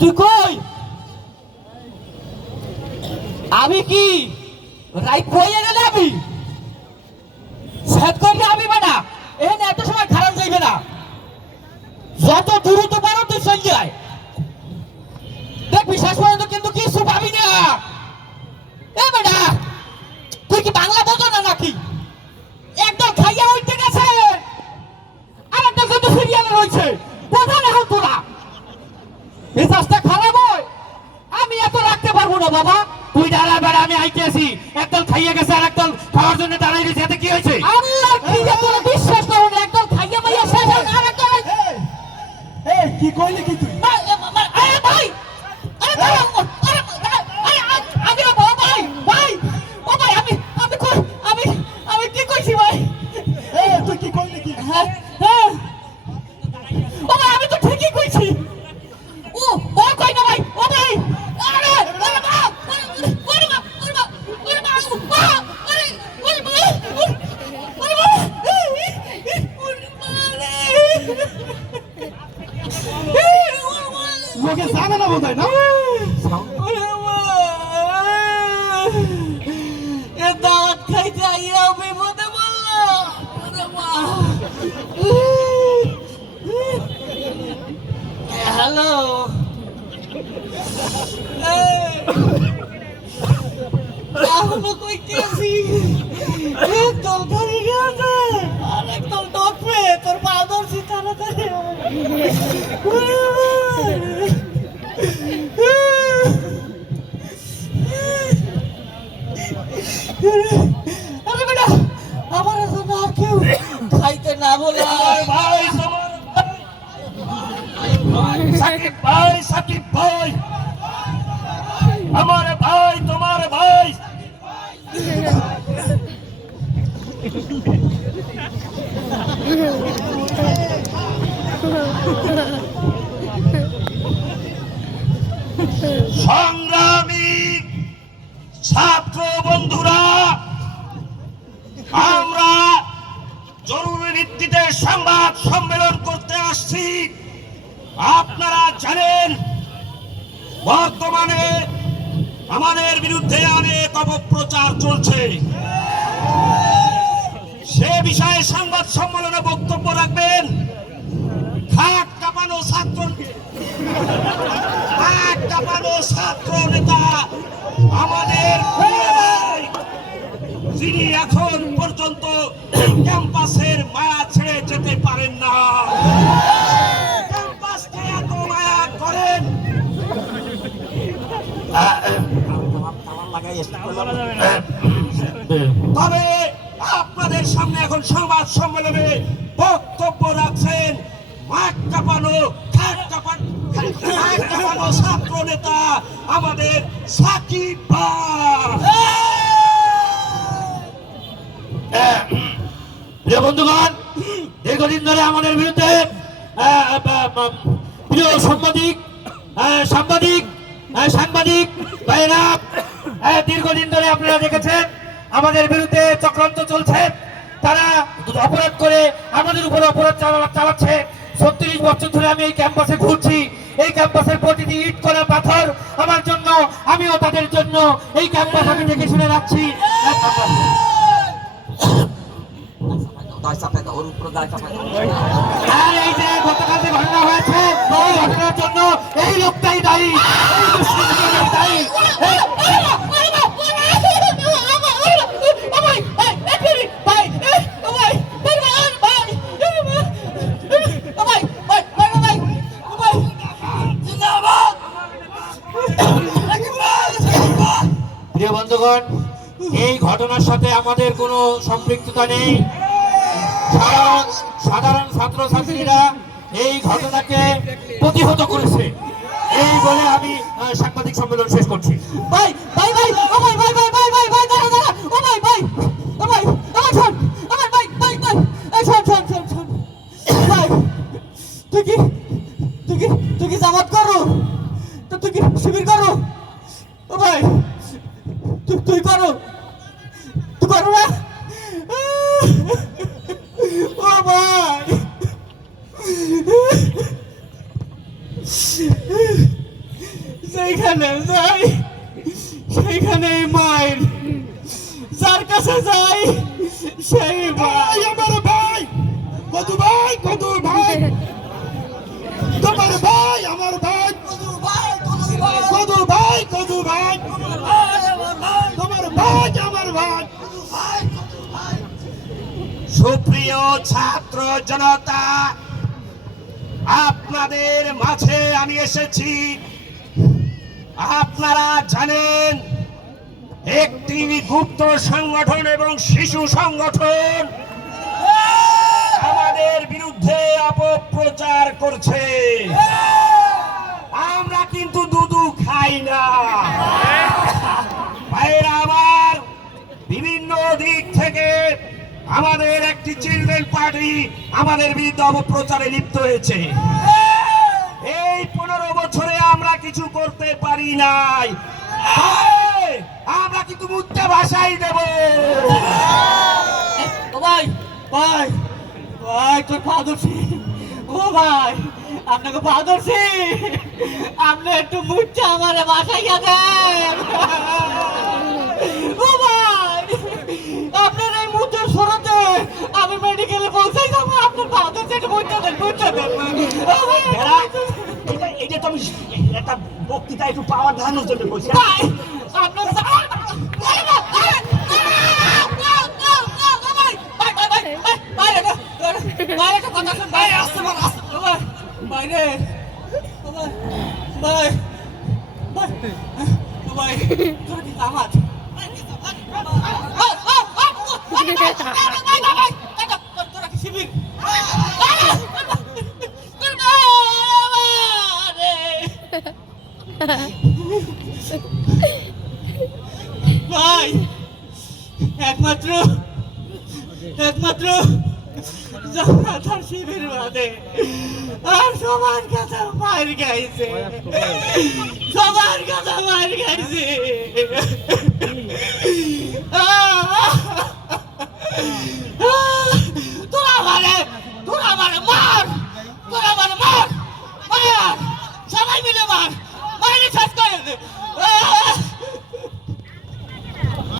তুই কই? আমি কি রাইট বইয়ে গেলে আমি সেট করলে আমি বেটা এখানে এত সময় খারাপ যাইবে না। যত দ্রুত পারো তুই চল যায় দেখবি শেষ পর্যন্ত কিন্তু কিছু পাবি না। এ বেটা তুই কি বাংলা বোঝো না নাকি? একদম খাইয়া উঠতে গেছে আর একটা কিন্তু সিরিয়ালে রয়েছে বোঝা না হতো না। মেজাজটা খারাপ হয় আমি এত রাখতে পারবো না বাবা। তুই দাঁড়া বেড়া আমি আইতেছি। একদল খাইয়ে গেছে আর একদল খাওয়ার জন্য দাঁড়াই রয়েছে এতে কি হয়েছে? আল্লাহ কি তোরা বিশ্বাস করো না একদল খাইয়ে মাইয়া শেষ আর একদল এই কি কইলি কি তুই? আরে ভাই আরে দাঁড়াও আমি ভাই ভাই ও ভাই আমি আমি আমি কি কইছি ভাই? এই তুই কি কইলি কি? হ্যাঁ ও ভাই আমি তো ঠিকই কইছি। ও ও কই না ভাই ও ভাই আরে আরে মা ওরে মা ওরে মা ওরে মা আরে ওরে মা ওরে মা লোকে জানে না বোধ হয় না? দাওয়াত খাইতে আইয়া বিপদে বললাম। হ্যালো এখনো কইতে আছি একদম ধরে গেছে আর একদম ডকবে তোর পা ধরছি তাড়াতাড়ি আরে বেটা আমার জন্য আর কেউ খাইতে না বলে ভাই সাকিব ভাই সাকিব ভাই আমার ভাই তোমার ভাই সংগ্রামী ছাত্র বন্ধুরা, আমরা জরুরি ভিত্তিতে সংবাদ সম্মেলন করতে আসছি। আপনারা জানেন বর্তমানে আমাদের বিরুদ্ধে অনেক অপপ্রচার চলছে। সে বিষয়ে সংবাদ সম্মেলনে বক্তব্য রাখবেন খাট কাঁপানো ছাত্র নেতা আমাদের প্রিয় ভাই, যিনি এখন পর্যন্ত ক্যাম্পাসের মায়া ছেড়ে যেতে পারেন না। ক্যাম্পাসকে এত মায়া করেন। তবে আপনাদের সামনে এখন সংবাদ সম্মেলনে বক্তব্য রাখছেন মাঠ কাঁপানো ছাত্র নেতা আমাদের সাকিব ভাই। প্রিয় বন্ধুগণ, দীর্ঘদিন ধরে আমাদের বিরুদ্ধে প্রিয় সাংবাদিক ভাইরা দীর্ঘদিন ধরে আপনারা দেখেছেন আমাদের বিরুদ্ধে চক্রান্ত চলছে। তারা অপরাধ করে আমাদের উপরে অপরাধ চালাচ্ছে। 36 বছর ধরে আমি এই ক্যাম্পাসে ঘুরছি। এই ক্যাম্পাসের প্রতিটি ইট করা পাথর আমার জন্য, আমিও তাদের জন্য এই ক্যাম্পাস আমি দেখে শুনে রাখছি। আর এই যে গতকাল যে ঘটনা হয়েছে এই ঘটনার জন্য এই লোকটাই দায়ী, দায়ী। প্রিয় বন্ধুগণ, এই ঘটনার সাথে আমাদের কোনো সম্পৃক্ততা নেই। সাধারণ ছাত্রছাত্রীরা এই ঘটনাকে প্রতিহত করেছে এই বলে আমি সাংবাদিক সম্মেলন শেষ করছি। ভাই ভাই ভাই ও ভাই ভাই ভাই ভাই ভাই ভাই দাঁড়া দাঁড়া ও ভাই ভাই ও ভাই আমার শোন আমার ভাই ভাই ভাই এই শোন শোন শোন শোন ভাই তুই কি জামাত করো তো তুই কি শিবির করো ও ভাই তুই করো না ও ভাই সেইখানে যাই সেইখানে মায়ের, যার কাছে যাই সেই ভাই আমার ভাই, কদু ভাই, কদু ভাই, তোমার ভাই আমার ভাই, কদু ভাই, কদু ভাই, কদু ভাই, তোমার ভাই আমার ভাই। সুপ্রিয় ছাত্র জনতা, আপনাদের মাঝে আমি এসেছি। আপনারা জানেন একটি গুপ্ত সংগঠন এবং শিশু সংগঠন আমাদের বিরুদ্ধে অপপ্রচার করছে। আমরা কিন্তু দুধু খাই না ভাইরা আমার। বিভিন্ন দিক থেকে আমাদের একটি চিলড্রেন পার্টি আমাদের বিরুদ্ধে অপপ্রচারে লিপ্ত হয়েছে। এই 15 বছরে আমরা কিছু করতে পারি নাই, আমরা কিন্তু মুদ্রা ভাষাই দেব। ভাই ভাই ভাই, তোর পা ধরছি। ও ভাই, আপনাকে পা ধরছি, আপনি একটু মুদ্রা আমার বাসায় দেন। ও ভাই, আপনার এই মুদ্রা সরাতে আমি মেডিকেলে পৌঁছাই যাবো। আপনার পা ধরছি, একটু মুদ্রা দেন, মুদ্রা দেন। এই যে তুমি একটা বক্তৃতা একটু পাওয়ার ধারণের জন্য বলছি। আপনার বাইরে ভাই ভাই ভাই, তোর কি কামাত? তোরা কি শিবির? ভাই, একমাত্র জগন্নাথ শিবির বাদে আর সবার কথা মার গাইছে, সবার কথা মার গাইছে।